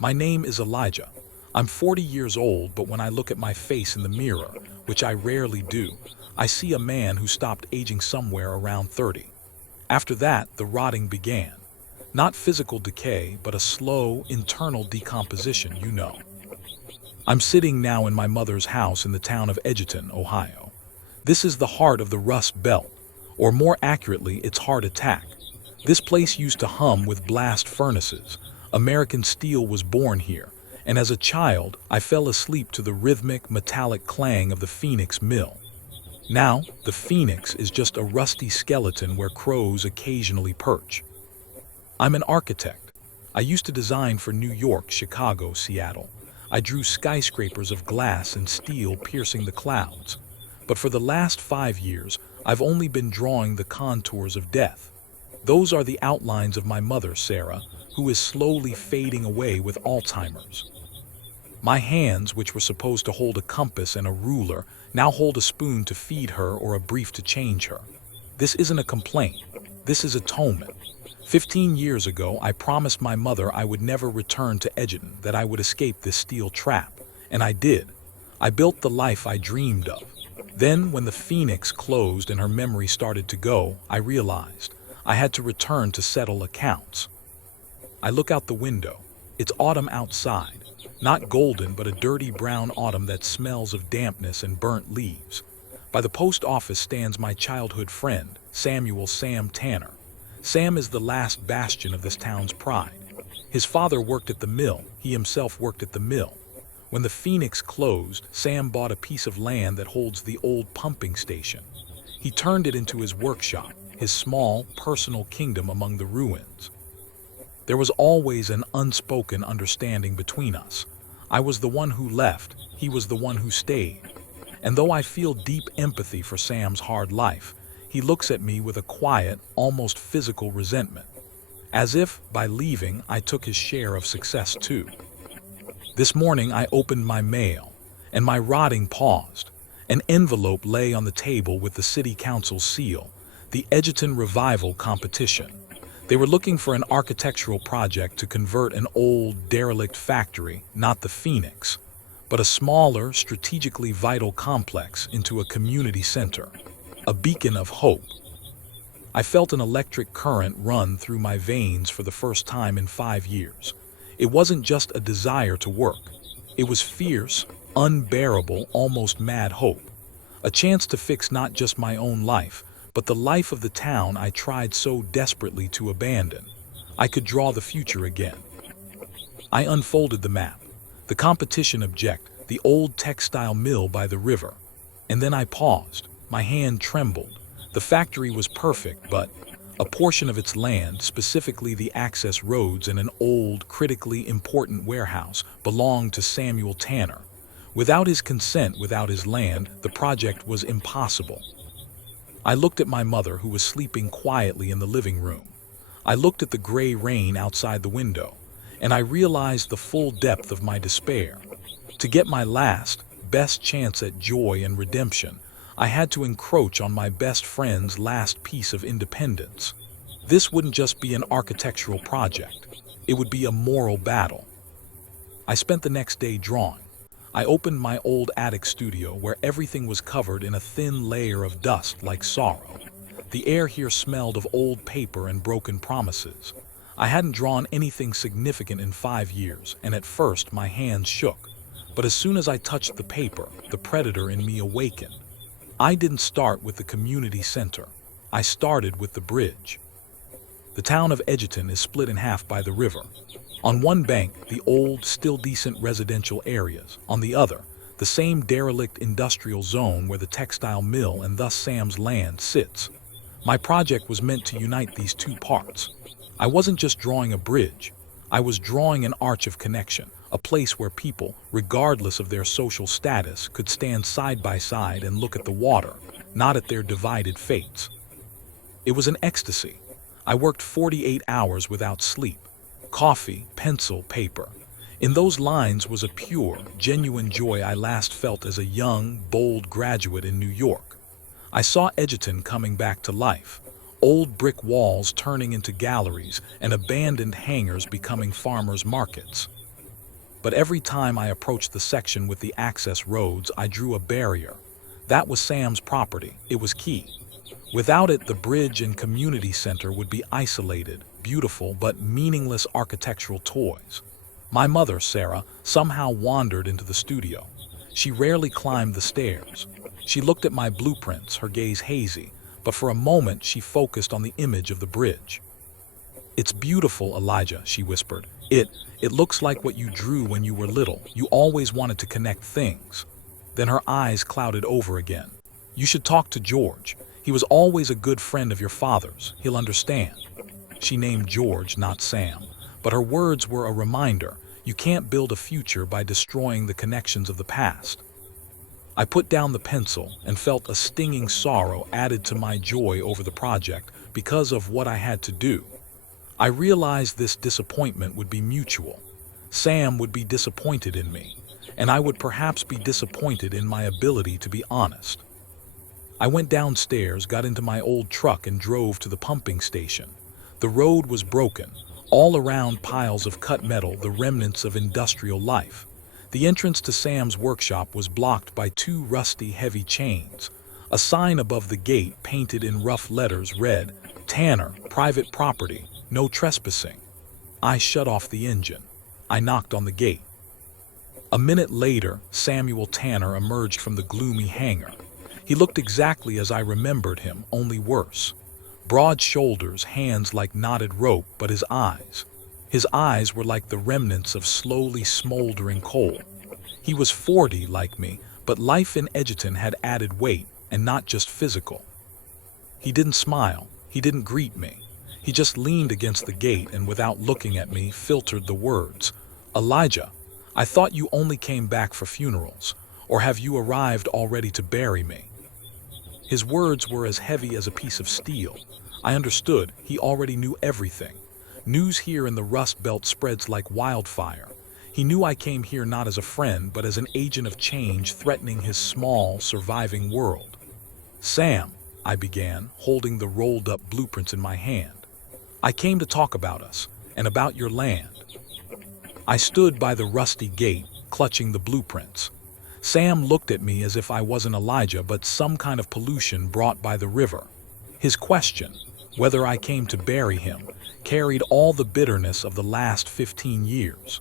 My name is Elijah. I'm 40 years old, but when I look at my face in the mirror, which I rarely do, I see a man who stopped aging somewhere around 30. After that, the rotting began. Not physical decay, but a slow, internal decomposition. I'm sitting now in my mother's house in the town of Edgerton, Ohio. This is the heart of the Rust Belt, or more accurately, its heart attack. This place used to hum with blast furnaces. American steel was born here, and as a child, I fell asleep to the rhythmic, metallic clang of the Phoenix mill. Now, the Phoenix is just a rusty skeleton where crows occasionally perch. I'm an architect. I used to design for New York, Chicago, Seattle. I drew skyscrapers of glass and steel piercing the clouds. But for the last 5 years, I've only been drawing the contours of death. Those are the outlines of my mother, Sarah, who is slowly fading away with Alzheimer's. My hands, which were supposed to hold a compass and a ruler, now hold a spoon to feed her or a brief to change her. This isn't a complaint. This is atonement. 15 years ago, I promised my mother I would never return to Edgerton, that I would escape this steel trap. And I did. I built the life I dreamed of. Then, when the Phoenix closed and her memory started to go, I realized I had to return to settle accounts. I look out the window. It's autumn outside. Not golden, but a dirty brown autumn that smells of dampness and burnt leaves. By the post office stands my childhood friend, Sam Tanner. Sam is the last bastion of this town's pride. His father worked at the mill. He himself worked at the mill. When the Phoenix closed, Sam bought a piece of land that holds the old pumping station. He turned it into his workshop, his small, personal kingdom among the ruins. There was always an unspoken understanding between us. I was the one who left, he was the one who stayed. And though I feel deep empathy for Sam's hard life, he looks at me with a quiet, almost physical resentment. As if, by leaving, I took his share of success too. This morning I opened my mail, and my rotting paused. An envelope lay on the table with the city council's seal, the Edgerton Revival Competition. They were looking for an architectural project to convert an old, derelict factory, not the Phoenix, but a smaller, strategically vital complex into a community center, a beacon of hope. I felt an electric current run through my veins for the first time in 5 years. It wasn't just a desire to work. It was fierce, unbearable, almost mad hope. A chance to fix not just my own life, but the life of the town I tried so desperately to abandon. I could draw the future again. I unfolded the map. The competition object, the old textile mill by the river. And then I paused. My hand trembled. The factory was perfect, but a portion of its land, specifically the access roads and an old, critically important warehouse, belonged to Samuel Tanner. Without his consent, without his land, the project was impossible. I looked at my mother, who was sleeping quietly in the living room. I looked at the gray rain outside the window, and I realized the full depth of my despair. To get my last, best chance at joy and redemption, I had to encroach on my best friend's last piece of independence. This wouldn't just be an architectural project. It would be a moral battle. I spent the next day drawing. I opened my old attic studio where everything was covered in a thin layer of dust like sorrow. The air here smelled of old paper and broken promises. I hadn't drawn anything significant in 5 years, and at first my hands shook. But as soon as I touched the paper, the predator in me awakened. I didn't start with the community center. I started with the bridge. The town of Edgerton is split in half by the river. On one bank, the old, still decent residential areas. On the other, the same derelict industrial zone where the textile mill and thus Sam's land sits. My project was meant to unite these two parts. I wasn't just drawing a bridge. I was drawing an arch of connection, a place where people, regardless of their social status, could stand side by side and look at the water, not at their divided fates. It was an ecstasy. I worked 48 hours without sleep. Coffee, pencil, paper. In those lines was a pure, genuine joy I last felt as a young, bold graduate in New York. I saw Edgerton coming back to life, old brick walls turning into galleries and abandoned hangars becoming farmers' markets. But every time I approached the section with the access roads, I drew a barrier. That was Sam's property. It was key. Without it, the bridge and community center would be isolated, beautiful but meaningless architectural toys. My mother, Sarah, somehow wandered into the studio. She rarely climbed the stairs. She looked at my blueprints, her gaze hazy, but for a moment she focused on the image of the bridge. "It's beautiful, Elijah," she whispered. It looks like what you drew when you were little. You always wanted to connect things." Then her eyes clouded over again. "You should talk to George. He was always a good friend of your father's. He'll understand." She named George, not Sam, but her words were a reminder. You can't build a future by destroying the connections of the past. I put down the pencil and felt a stinging sorrow added to my joy over the project because of what I had to do. I realized this disappointment would be mutual. Sam would be disappointed in me, and I would perhaps be disappointed in my ability to be honest. I went downstairs, got into my old truck, and drove to the pumping station. The road was broken, all around piles of cut metal, the remnants of industrial life. The entrance to Sam's workshop was blocked by two rusty, heavy chains. A sign above the gate, painted in rough letters, read, "Tanner, private property, no trespassing." I shut off the engine. I knocked on the gate. A minute later, Samuel Tanner emerged from the gloomy hangar. He looked exactly as I remembered him, only worse. Broad shoulders, hands like knotted rope, but his eyes were like the remnants of slowly smoldering coal. He was 40 like me, but life in Edgerton had added weight, and not just physical. He didn't smile, he didn't greet me. He just leaned against the gate and without looking at me, filtered the words. "Elijah, I thought you only came back for funerals, or have you arrived already to bury me?" His words were as heavy as a piece of steel. I understood, he already knew everything. News here in the Rust Belt spreads like wildfire. He knew I came here not as a friend, but as an agent of change threatening his small, surviving world. "Sam," I began, holding the rolled-up blueprints in my hand. "I came to talk about us, and about your land." I stood by the rusty gate, clutching the blueprints. Sam looked at me as if I wasn't Elijah, but some kind of pollution brought by the river. His question, whether I came to bury him, carried all the bitterness of the last 15 years.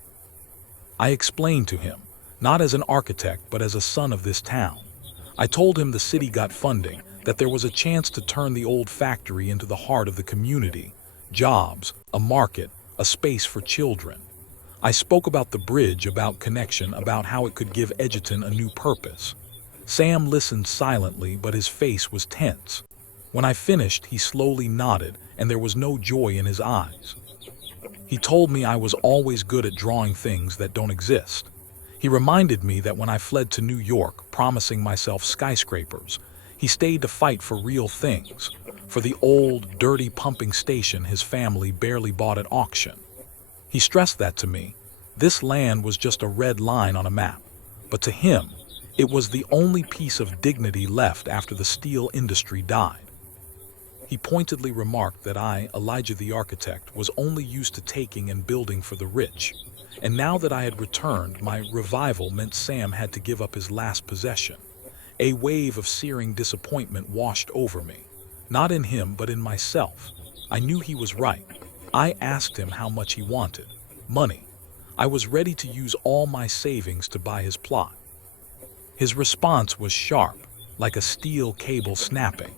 I explained to him, not as an architect, but as a son of this town. I told him the city got funding, that there was a chance to turn the old factory into the heart of the community, jobs, a market, a space for children. I spoke about the bridge, about connection, about how it could give Edgerton a new purpose. Sam listened silently, but his face was tense. When I finished, he slowly nodded, and there was no joy in his eyes. He told me I was always good at drawing things that don't exist. He reminded me that when I fled to New York, promising myself skyscrapers, he stayed to fight for real things, for the old, dirty pumping station his family barely bought at auction. He stressed that to me. This land was just a red line on a map, but to him, it was the only piece of dignity left after the steel industry died. He pointedly remarked that I, Elijah the architect, was only used to taking and building for the rich, and now that I had returned, my revival meant Sam had to give up his last possession. A wave of searing disappointment washed over me, not in him but in myself. I knew he was right. I asked him how much he wanted. Money. I was ready to use all my savings to buy his plot. His response was sharp, like a steel cable snapping.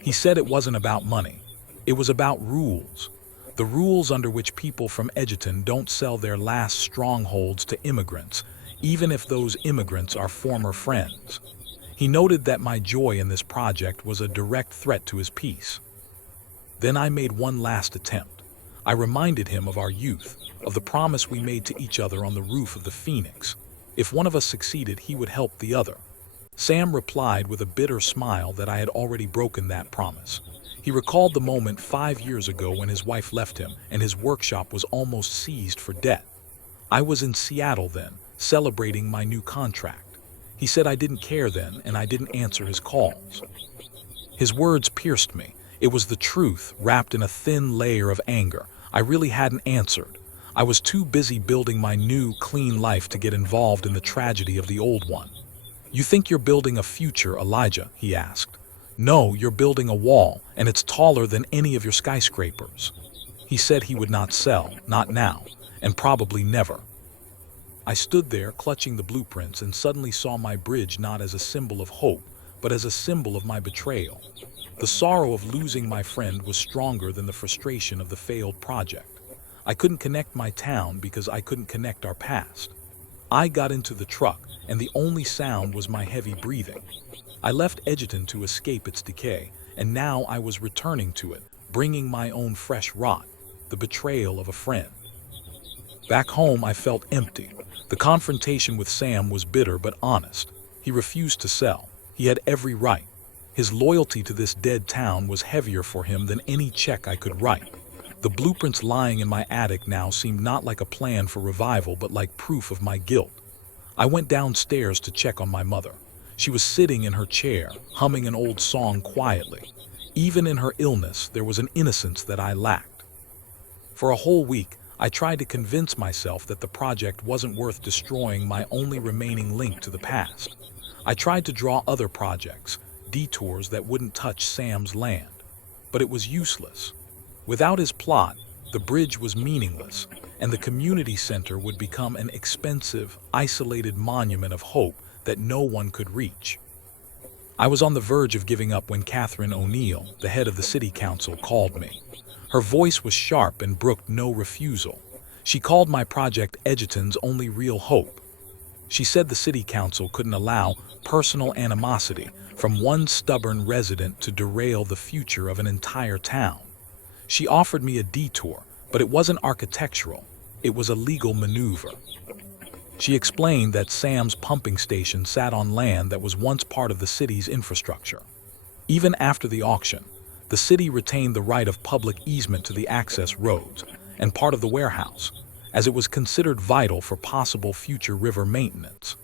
He said it wasn't about money. It was about rules. The rules under which people from Edgerton don't sell their last strongholds to immigrants, even if those immigrants are former friends. He noted that my joy in this project was a direct threat to his peace. Then I made one last attempt. I reminded him of our youth, of the promise we made to each other on the roof of the Phoenix. If one of us succeeded, he would help the other. Sam replied with a bitter smile that I had already broken that promise. He recalled the moment 5 years ago when his wife left him and his workshop was almost seized for debt. I was in Seattle then, celebrating my new contract. He said I didn't care then and I didn't answer his calls. His words pierced me. It was the truth, wrapped in a thin layer of anger. I really hadn't answered. I was too busy building my new, clean life to get involved in the tragedy of the old one. "You think you're building a future, Elijah?" he asked. "No, you're building a wall, and it's taller than any of your skyscrapers." He said he would not sell, not now, and probably never. I stood there, clutching the blueprints, and suddenly saw my bridge not as a symbol of hope, but as a symbol of my betrayal. The sorrow of losing my friend was stronger than the frustration of the failed project. I couldn't connect my town because I couldn't connect our past. I got into the truck, and the only sound was my heavy breathing. I left Edgerton to escape its decay, and now I was returning to it, bringing my own fresh rot, the betrayal of a friend. Back home, I felt empty. The confrontation with Sam was bitter but honest. He refused to sell. He had every right. His loyalty to this dead town was heavier for him than any check I could write. The blueprints lying in my attic now seemed not like a plan for revival, but like proof of my guilt. I went downstairs to check on my mother. She was sitting in her chair, humming an old song quietly. Even in her illness, there was an innocence that I lacked. For a whole week, I tried to convince myself that the project wasn't worth destroying my only remaining link to the past. I tried to draw other projects, detours that wouldn't touch Sam's land. But it was useless. Without his plot, the bridge was meaningless, and the community center would become an expensive, isolated monument of hope that no one could reach. I was on the verge of giving up when Catherine O'Neill, the head of the city council, called me. Her voice was sharp and brooked no refusal. She called my project Edgerton's only real hope. She said the city council couldn't allow personal animosity from one stubborn resident to derail the future of an entire town. She offered me a detour, but it wasn't architectural. It was a legal maneuver. She explained that Sam's pumping station sat on land that was once part of the city's infrastructure. Even after the auction, the city retained the right of public easement to the access roads and part of the warehouse, as it was considered vital for possible future river maintenance.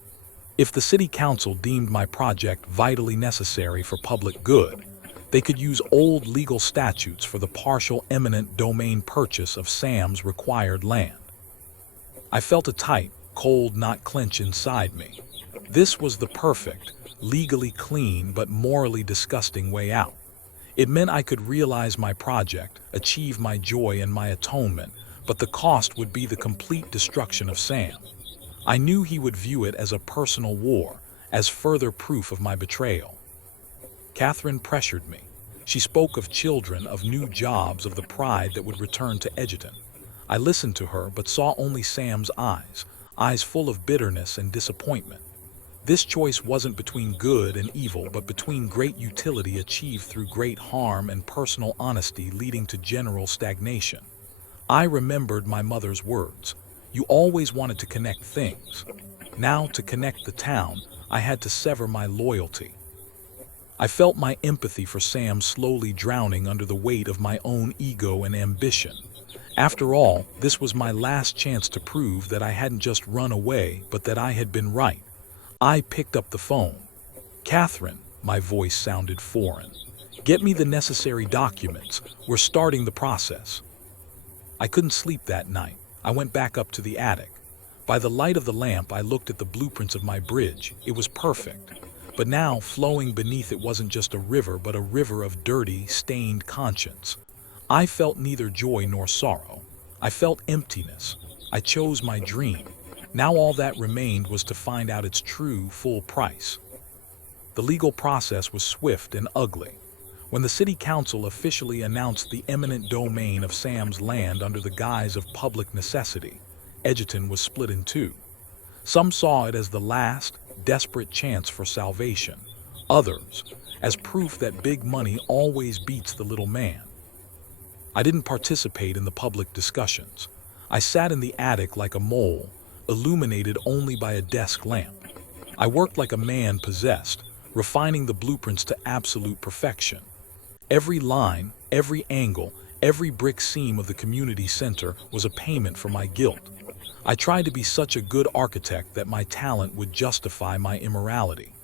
If the city council deemed my project vitally necessary for public good, they could use old legal statutes for the partial eminent domain purchase of Sam's required land. I felt a tight, cold knot clench inside me. This was the perfect, legally clean but morally disgusting way out. It meant I could realize my project, achieve my joy and my atonement, but the cost would be the complete destruction of Sam. I knew he would view it as a personal war, as further proof of my betrayal. Catherine pressured me. She spoke of children, of new jobs, of the pride that would return to Edgerton. I listened to her, but saw only Sam's eyes, eyes full of bitterness and disappointment. This choice wasn't between good and evil, but between great utility achieved through great harm and personal honesty leading to general stagnation. I remembered my mother's words. You always wanted to connect things. Now, to connect the town, I had to sever my loyalty. I felt my empathy for Sam slowly drowning under the weight of my own ego and ambition. After all, this was my last chance to prove that I hadn't just run away, but that I had been right. I picked up the phone. "Catherine," my voice sounded foreign. "Get me the necessary documents. We're starting the process." I couldn't sleep that night. I went back up to the attic. By the light of the lamp, I looked at the blueprints of my bridge. It was perfect. But now, flowing beneath it wasn't just a river, but a river of dirty, stained conscience. I felt neither joy nor sorrow. I felt emptiness. I chose my dream. Now all that remained was to find out its true, full price. The legal process was swift and ugly. When the city council officially announced the eminent domain of Sam's land under the guise of public necessity, Edgerton was split in two. Some saw it as the last, desperate chance for salvation. Others, as proof that big money always beats the little man. I didn't participate in the public discussions. I sat in the attic like a mole, illuminated only by a desk lamp. I worked like a man possessed, refining the blueprints to absolute perfection. Every line, every angle, every brick seam of the community center was a payment for my guilt. I tried to be such a good architect that my talent would justify my immorality.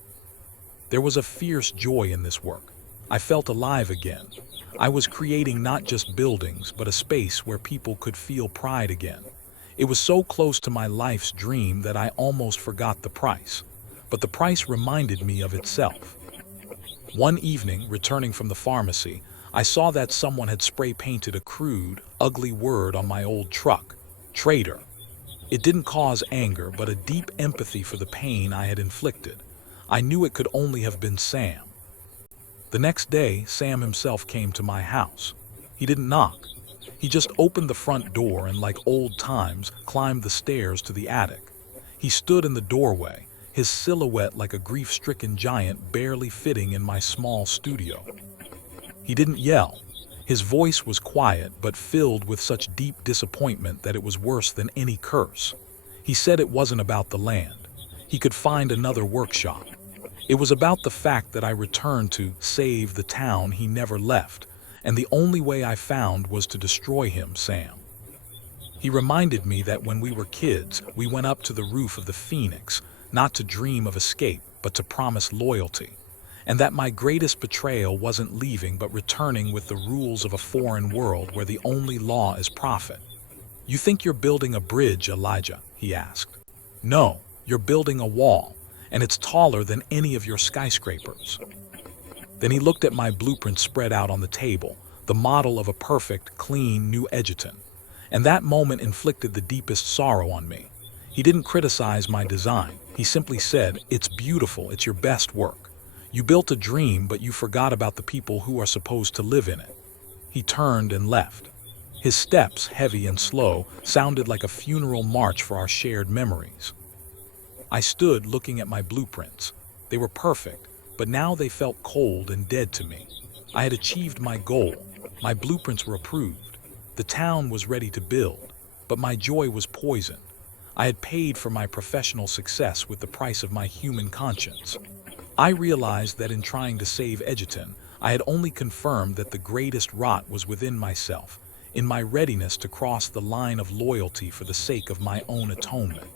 There was a fierce joy in this work. I felt alive again. I was creating not just buildings, but a space where people could feel pride again. It was so close to my life's dream that I almost forgot the price. But the price reminded me of itself. One evening, returning from the pharmacy, I saw that someone had spray painted a crude, ugly word on my old truck: traitor. It didn't cause anger, but a deep empathy for the pain I had inflicted. I knew it could only have been Sam. The next day, Sam himself came to my house. He didn't knock. He just opened the front door and, like old times, climbed the stairs to the attic. He stood in the doorway, his silhouette like a grief-stricken giant barely fitting in my small studio. He didn't yell. His voice was quiet but filled with such deep disappointment that it was worse than any curse. He said it wasn't about the land. He could find another workshop. It was about the fact that I returned to save the town he never left, and the only way I found was to destroy him, Sam. He reminded me that when we were kids, we went up to the roof of the Phoenix, not to dream of escape, but to promise loyalty. And that my greatest betrayal wasn't leaving but returning with the rules of a foreign world where the only law is profit. "You think you're building a bridge, Elijah?" he asked. "No, you're building a wall, and it's taller than any of your skyscrapers." Then he looked at my blueprint spread out on the table, the model of a perfect, clean, new Egerton. And that moment inflicted the deepest sorrow on me. He didn't criticize my design. He simply said, "It's beautiful, it's your best work. You built a dream, but you forgot about the people who are supposed to live in it." He turned and left. His steps, heavy and slow, sounded like a funeral march for our shared memories. I stood looking at my blueprints. They were perfect, but now they felt cold and dead to me. I had achieved my goal. My blueprints were approved. The town was ready to build, but my joy was poisoned. I had paid for my professional success with the price of my human conscience. I realized that in trying to save Egerton, I had only confirmed that the greatest rot was within myself, in my readiness to cross the line of loyalty for the sake of my own atonement.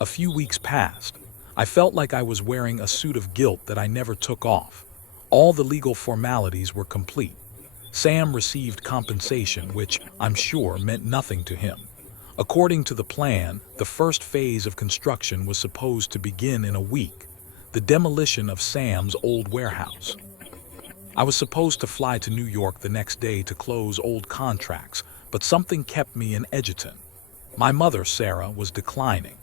A few weeks passed. I felt like I was wearing a suit of guilt that I never took off. All the legal formalities were complete. Sam received compensation, which, I'm sure, meant nothing to him. According to the plan, the first phase of construction was supposed to begin in a week: the demolition of Sam's old warehouse. I was supposed to fly to New York the next day to close old contracts, but something kept me in Egerton. My mother, Sarah, was declining.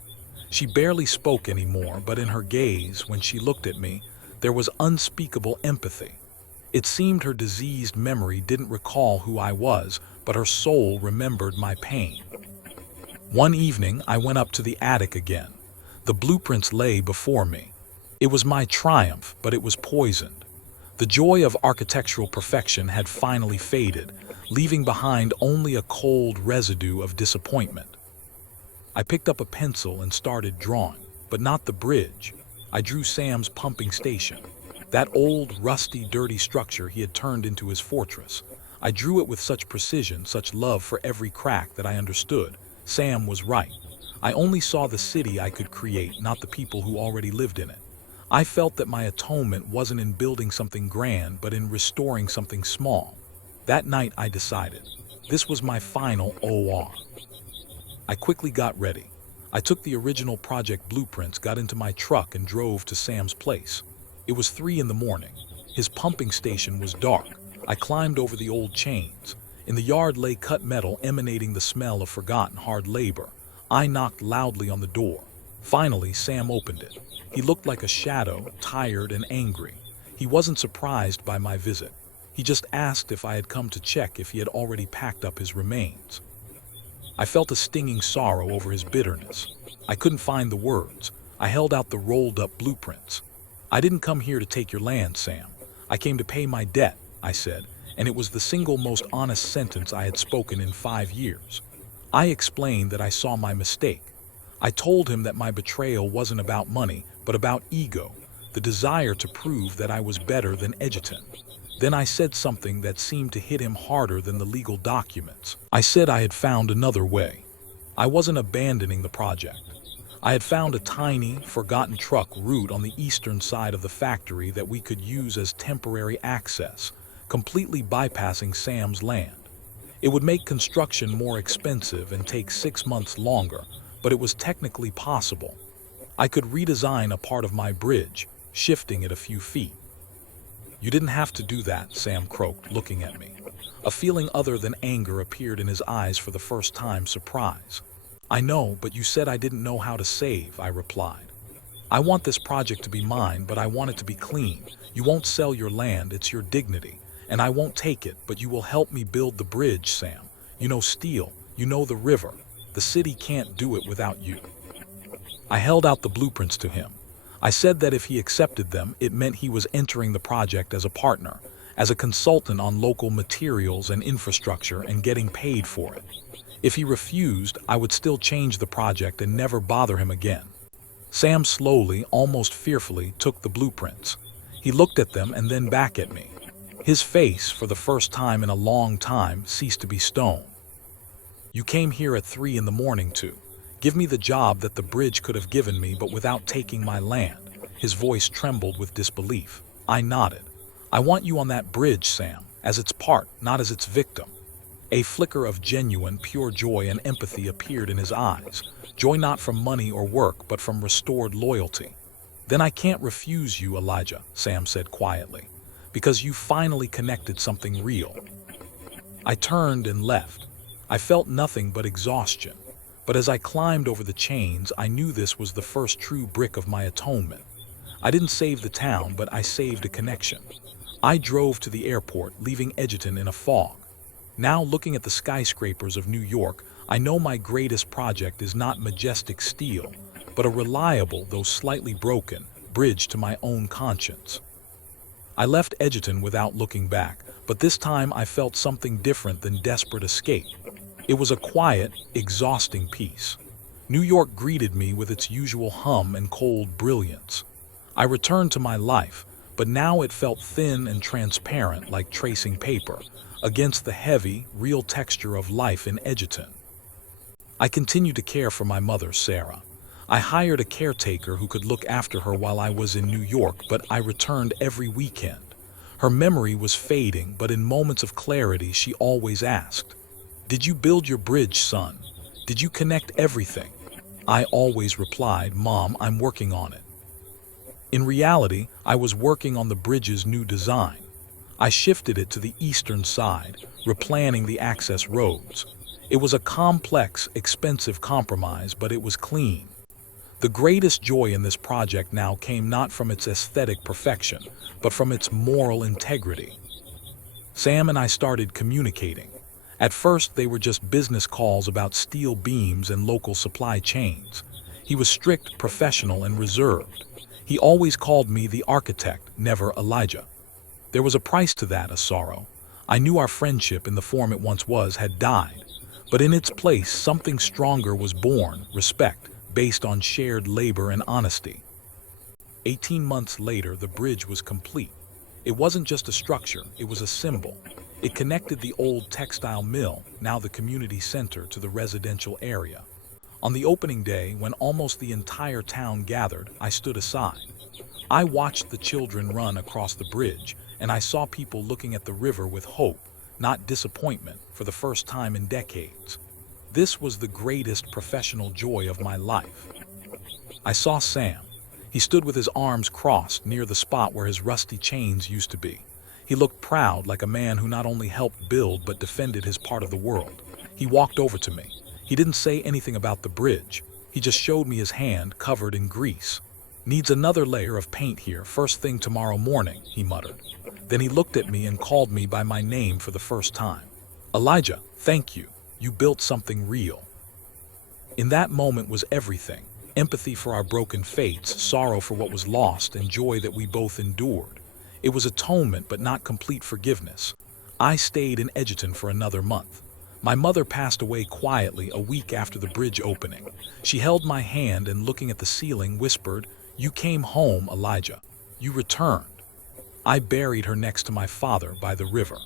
She barely spoke anymore, but in her gaze, when she looked at me, there was unspeakable empathy. It seemed her diseased memory didn't recall who I was, but her soul remembered my pain. One evening, I went up to the attic again. The blueprints lay before me. It was my triumph, but it was poisoned. The joy of architectural perfection had finally faded, leaving behind only a cold residue of disappointment. I picked up a pencil and started drawing, but not the bridge. I drew Sam's pumping station, that old, rusty, dirty structure he had turned into his fortress. I drew it with such precision, such love for every crack, that I understood. Sam was right. I only saw the city I could create, not the people who already lived in it. I felt that my atonement wasn't in building something grand, but in restoring something small. That night I decided. This was my final OR. I quickly got ready. I took the original project blueprints, got into my truck, and drove to Sam's place. It was 3 in the morning. His pumping station was dark. I climbed over the old chains. In the yard lay cut metal emanating the smell of forgotten hard labor. I knocked loudly on the door. Finally, Sam opened it. He looked like a shadow, tired and angry. He wasn't surprised by my visit. He just asked if I had come to check if he had already packed up his remains. I felt a stinging sorrow over his bitterness. I couldn't find the words. I held out the rolled-up blueprints. "I didn't come here to take your land, Sam. I came to pay my debt," I said, and it was the single most honest sentence I had spoken in 5 years. I explained that I saw my mistake. I told him that my betrayal wasn't about money, but about ego, the desire to prove that I was better than Egerton. Then I said something that seemed to hit him harder than the legal documents. I said I had found another way. I wasn't abandoning the project. I had found a tiny, forgotten truck route on the eastern side of the factory that we could use as temporary access, completely bypassing Sam's land. It would make construction more expensive and take 6 months longer, but it was technically possible. I could redesign a part of my bridge, shifting it a few feet. You didn't have to do that, Sam croaked, looking at me. A feeling other than anger appeared in his eyes for the first time, surprise. I know, but you said I didn't know how to save, I replied. I want this project to be mine, but I want it to be clean. You won't sell your land, it's your dignity. And I won't take it, but you will help me build the bridge, Sam. You know steel, you know the river. The city can't do it without you. I held out the blueprints to him. I said that if he accepted them, it meant he was entering the project as a partner, as a consultant on local materials and infrastructure and getting paid for it. If he refused, I would still change the project and never bother him again. Sam slowly, almost fearfully, took the blueprints. He looked at them and then back at me. His face, for the first time in a long time, ceased to be stone. You came here at 3 a.m. to give me the job that the bridge could have given me, but without taking my land. His voice trembled with disbelief. I nodded. I want you on that bridge, Sam, as its part, not as its victim. A flicker of genuine, pure joy and empathy appeared in his eyes. Joy not from money or work, but from restored loyalty. Then I can't refuse you, Elijah, Sam said quietly, because you finally connected something real. I turned and left. I felt nothing but exhaustion. But as I climbed over the chains, I knew this was the first true brick of my atonement. I didn't save the town, but I saved a connection. I drove to the airport, leaving Edgerton in a fog. Now, looking at the skyscrapers of New York, I know my greatest project is not majestic steel, but a reliable, though slightly broken, bridge to my own conscience. I left Edgerton without looking back, but this time I felt something different than desperate escape. It was a quiet, exhausting peace. New York greeted me with its usual hum and cold brilliance. I returned to my life, but now it felt thin and transparent like tracing paper, against the heavy, real texture of life in Edgerton. I continued to care for my mother, Sarah. I hired a caretaker who could look after her while I was in New York, but I returned every weekend. Her memory was fading, but in moments of clarity she always asked, "Did you build your bridge, son? Did you connect everything?" I always replied, "Mom, I'm working on it." In reality, I was working on the bridge's new design. I shifted it to the eastern side, replanning the access roads. It was a complex, expensive compromise, but it was clean. The greatest joy in this project now came not from its aesthetic perfection, but from its moral integrity. Sam and I started communicating. At first, they were just business calls about steel beams and local supply chains. He was strict, professional, and reserved. He always called me the architect, never Elijah. There was a price to that, a sorrow. I knew our friendship, in the form it once was, had died. But in its place, something stronger was born, respect, based on shared labor and honesty. 18 months later, the bridge was complete. It wasn't just a structure, it was a symbol. It connected the old textile mill, now the community center, to the residential area. On the opening day, when almost the entire town gathered, I stood aside. I watched the children run across the bridge, and I saw people looking at the river with hope, not disappointment, for the first time in decades. This was the greatest professional joy of my life. I saw Sam. He stood with his arms crossed near the spot where his rusty chains used to be. He looked proud, like a man who not only helped build but defended his part of the world. He walked over to me. He didn't say anything about the bridge. He just showed me his hand covered in grease. "Needs another layer of paint here, first thing tomorrow morning," he muttered. Then he looked at me and called me by my name for the first time. "Elijah, thank you. You built something real." In that moment was everything. Empathy for our broken fates, sorrow for what was lost, and joy that we both endured. It was atonement, but not complete forgiveness. I stayed in Edgerton for another month. My mother passed away quietly a week after the bridge opening. She held my hand and, looking at the ceiling, whispered, "You came home, Elijah. You returned." I buried her next to my father by the river.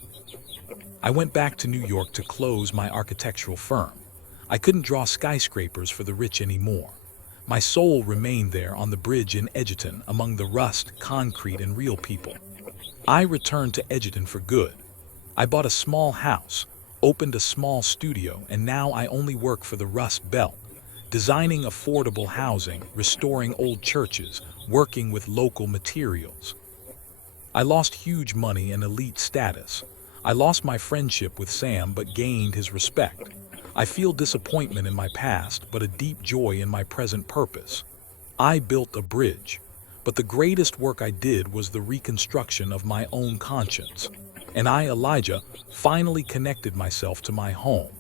I went back to New York to close my architectural firm. I couldn't draw skyscrapers for the rich anymore. My soul remained there on the bridge in Edgerton, among the rust, concrete, and real people. I returned to Edgerton for good. I bought a small house, opened a small studio, and now I only work for the Rust Belt, designing affordable housing, restoring old churches, working with local materials. I lost huge money and elite status. I lost my friendship with Sam but gained his respect. I feel disappointment in my past but a deep joy in my present purpose. I built a bridge, but the greatest work I did was the reconstruction of my own conscience. And I, Elijah, finally connected myself to my home.